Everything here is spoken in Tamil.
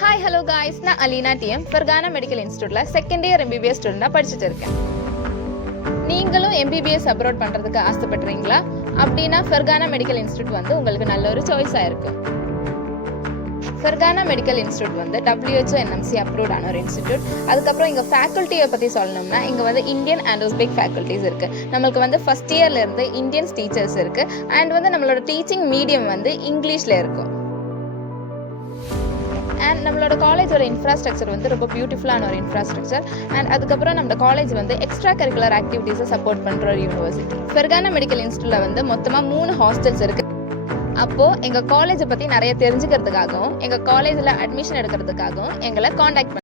ஹாய் ஹலோ காய்ஸ், நான் அலீனா டிஎம் ஃபர்கானா மெடிக்கல் இன்ஸ்டியூட்டில் செகண்ட் இயர் எம்பிபிஎஸ் ஸ்டூடெண்டாக படிச்சுட்டு இருக்கேன். நீங்களும் எம்பிபிஎஸ் அப்ரோட் பண்ணுறதுக்கு ஆசைப்படுறீங்களா? அப்படின்னா ஃபர்கானா மெடிக்கல் இன்ஸ்டியூட் வந்து உங்களுக்கு நல்ல ஒரு சாய்ஸாக இருக்கும். ஃபர்கானா மெடிக்கல் இன்ஸ்டியூட் வந்து WHO NMC அப்ரூவ்ட் ஆன ஒரு இன்ஸ்டியூட். அதுக்கப்புறம் இங்கே ஃபேக்கல்ட்டியை பற்றி சொல்லணும்னா இங்கே வந்து இந்தியன் அண்ட் உஸ்பெக் ஃபேக்கல்ட்டிஸ் இருக்குது. நம்மளுக்கு வந்து ஃபஸ்ட் இயர்லேருந்து இந்தியன்ஸ் டீச்சர்ஸ் இருக்குது. அண்ட் வந்து நம்மளோட டீச்சிங் மீடியம் வந்து இங்கிலீஷில் இருக்கும். அண்ட் நம்மளோட காலேஜோட இன்ஃப்ராஸ்ட்ரக்சர் வந்து ரொம்ப பியூட்டிஃபுல்லான ஒரு இன்ஃப்ராஸ்ட்ரக்சர். அண்ட் அதுக்கப்புறம் நம்ம காலேஜ் வந்து எக்ஸ்ட்ரா கரிக்குலர் ஆக்டிவிட்டீஸை சப்போர்ட் பண்ணுற ஒரு யூனிவர்சிட்டி. ஃபர்கானா மெடிக்கல் இன்ஸ்டியூட்டில் வந்து மொத்தமாக 3 ஹாஸ்டல்ஸ் இருக்குது. அப்போது எங்கள் காலேஜை பற்றி நிறைய தெரிஞ்சுக்கிறதுக்காகவும் எங்கள் காலேஜில் அட்மிஷன் எடுக்கிறதுக்காகவும் எங்களை காண்டாக்ட்